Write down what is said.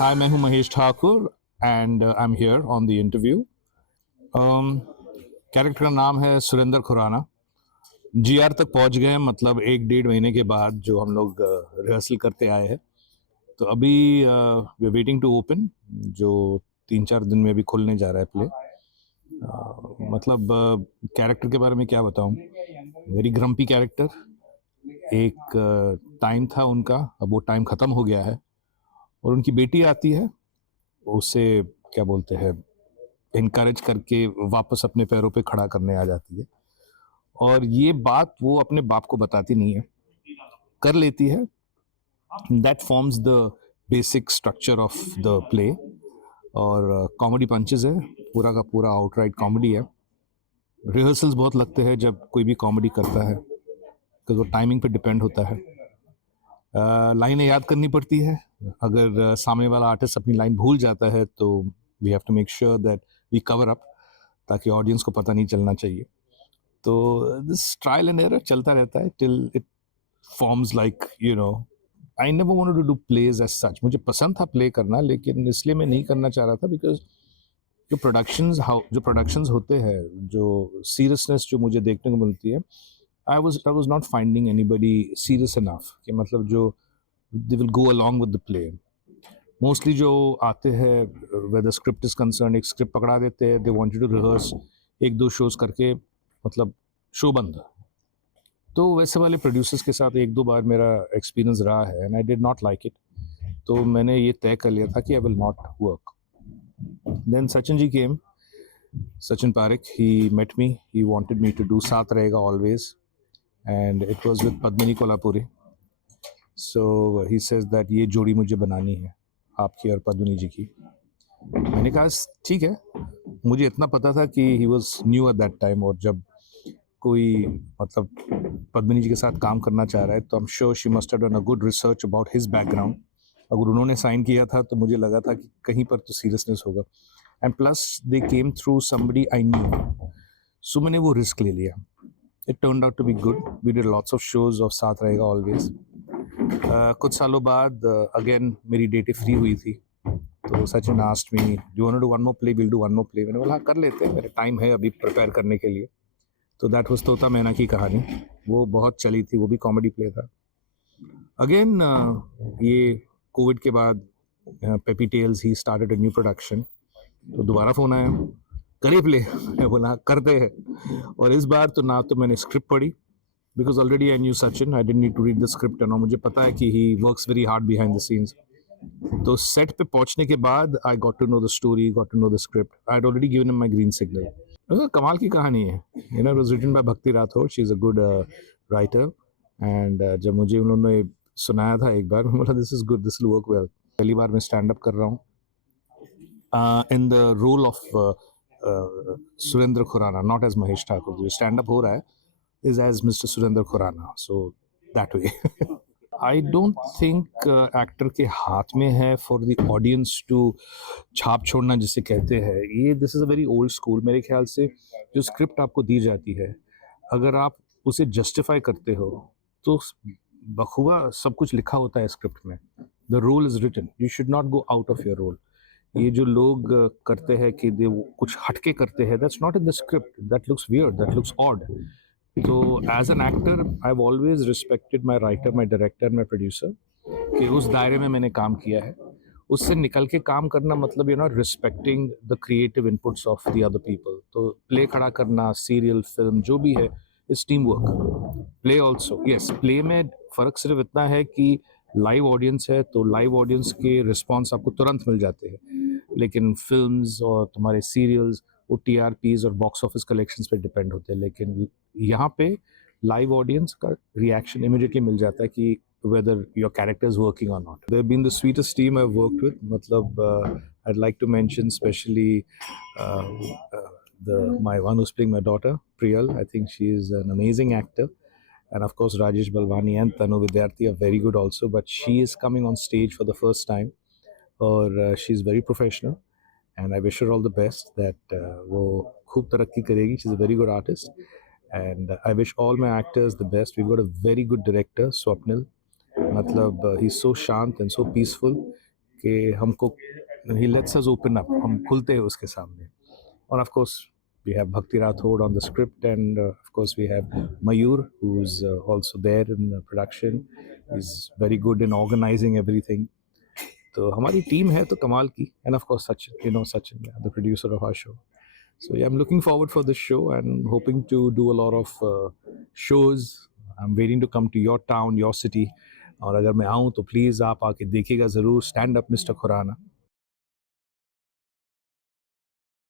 Hi, मैं हूं Mahesh Thakur and I am here on the interview. Character का नाम है सुरेंद्र खुराना। जीआर तक पहुंच गए हैं, मतलब 1-1.5 महीने के बाद जो हम लोग रिहर्सल करते आए हैं। तो अभी we are waiting to open, जो 3-4 दिन में भी खुलने जा रहा है प्ले। मतलब कैरेक्टर के बारे में क्या बताऊं, वेरी ग्रम्पी कैरेक्टर। एक टाइम था उनका, अब वो टाइम ख़त्म हो गया है और उनकी बेटी आती है, उसे क्या बोलते हैं, इनकरेज करके वापस अपने पैरों पे खड़ा करने आ जाती है। और ये बात वो अपने बाप को बताती नहीं है, कर लेती है। That forms the basic structure of the play. और कॉमेडी पंचेस है, पूरा का पूरा आउटराइट कॉमेडी है। रिहर्सल्स बहुत लगते हैं जब कोई भी कॉमेडी करता है, तो वो टाइमिंग पे डिपेंड होता है। लाइनें याद करनी पड़ती है। अगर सामने वाला आर्टिस्ट अपनी लाइन भूल जाता है तो we have to make sure that we cover up, ताकि ऑडियंस को पता नहीं चलना चाहिए। तो दिस ट्रायल एंड एरर चलता रहता है till it forms like I never wanted to do plays as such. मुझे पसंद था प्ले करना, लेकिन इसलिए मैं नहीं करना चाह रहा था बिकॉज जो प्रोडक्शंस होते हैं, जो सीरियसनेस जो मुझे देखने को मिलती है, I was not finding anybody serious enough कि मतलब जो they will go along with the play. Mostly जो आते हैं, वेदर स्क्रिप्ट इज कंसर्न, एक स्क्रिप्ट पकड़ा देते हैं, they wanted to rehearse 1-2 shows करके, मतलब शो बंद। तो वैसे वाले प्रोड्यूसर्स के साथ 1-2 बार मेरा एक्सपीरियंस रहा है and I did not like it. तो मैंने ये तय कर लिया था कि I will not work. Then Sachin ji came, Sachin Parekh, he met me. He wanted me to do Saath Rahega Always, and it was with Padmini Kolhapuri. So he says that ये जोड़ी मुझे बनानी है, आपकी और पद्मिनी जी की। मैंने कहा ठीक है। मुझे इतना पता था कि he was new at that time, और जब कोई मतलब पद्मिनी जी के साथ काम करना चाह रहा है तो I'm sure she must have done a good research about his background. अगर उन्होंने साइन किया था तो मुझे लगा था कि कहीं पर तो सीरियसनेस होगा, and plus they came through somebody I knew. So मैंने वो रिस्क ले लिया। It turned out to be good. We did lots of shows of साथ रहेगा ऑलवेज। कुछ सालों बाद अगेन मेरी डेटें फ्री हुई थी, तो Sachin asked me, do you want to do one more play? Will do one more play. मैंने बोला हाँ, कर लेते हैं, मेरे टाइम है अभी प्रिपेयर करने के लिए। तो दैट वाज तोता मैना की कहानी। वो बहुत चली थी, वो भी कॉमेडी प्ले था। अगेन ये कोविड के बाद पेपी टेल्स ही स्टार्टेड अ न्यू प्रोडक्शन। तो दोबारा फोन आया, करिए प्ले। मैं बोला करते हैं। और इस बार तो ना तो मैंने स्क्रिप्ट पढ़ी, because already I knew Sachin, I didn't need to read the script, और मुझे पता है कि he works very hard behind the scenes. तो सेट पे पहुंचने के बाद I got to know the story, got to know the script. I had already given him my green signal. कमाल की कहानी है। It was written by Bhakti Rathore, she is a good writer. And जब मुझे उन्होंने सुनाया था एक बार, मैं बोला this is good, this will work well. पहली बार मैं स्टैंड अप कर रहा हूँ in the role of Surendra Khurana, not as Mahesh Thakur. जो stand up हो रहा है is as Mr. Surendra Khurana, so that way. I don't think actor के हाथ में है for the audience to छाप छोड़ना जिसे कहते हैं। ये this is a very old school। मेरे ख्याल से जो स्क्रिप्ट आपको दी जाती है, अगर आप उसे जस्टिफाई करते हो तो बखूबा सब कुछ लिखा होता है स्क्रिप्ट में। The role is written, you should not go out of your role. ये जो लोग करते हैं कि दे कुछ हटके करते हैं, that's not in the script, that looks weird, that looks odd. तो as an actor I have always respected my writer, my director, my producer, कि उस दायरे में मैंने काम किया है। उससे निकल के काम करना मतलब you know respecting the creative inputs of the other people. तो प्ले खड़ा करना, सीरियल, फिल्म जो भी है, is team work. Play also, yes, play में फ़र्क सिर्फ इतना है कि लाइव ऑडियंस है, तो लाइव ऑडियंस के रिस्पॉन्स आपको तुरंत मिल जाते हैं। लेकिन फिल्म्स और तुम्हारे सीरियल्स वो टीआरपीज और बॉक्स ऑफिस कलेक्शंस पे डिपेंड होते हैं। लेकिन यहाँ पे लाइव ऑडियंस का रिएक्शन इमीडिएटली मिल जाता है कि whether your character is working or not. They've been the sweetest team I've worked with. Matlab, I'd like to mention especially uh, uh, my one who's playing my daughter, Priyal. I think she is an amazing actor. And of course, Rajesh Balwani and Tanu Vidyarthi are very good also. But she is coming on stage for the first time, or she's very professional. And I wish her all the best. That वो खूब तरक्की करेगी. She's a very good artist. And I wish all my actors the best. We've got a very good director, Swapnil. मतलब ही सो शांत and so peaceful कि हमको he lets us open up, हम खुलते हैं उसके सामने. And of course we have Bhakti Rathod on the script, and of course we have Mayur, who's also there in the production. He's very good in organizing everything. तो हमारी team है तो कमाल की. And of course Sachin, you know Sachin, the producer of our show. So yeah, I'm looking forward for this show and hoping to do a lot of shows. I'm waiting to come to your town, your city. और अगर मैं आऊँ तो please आप आके देखिएगा ज़रूर. Stand up mister Khurana.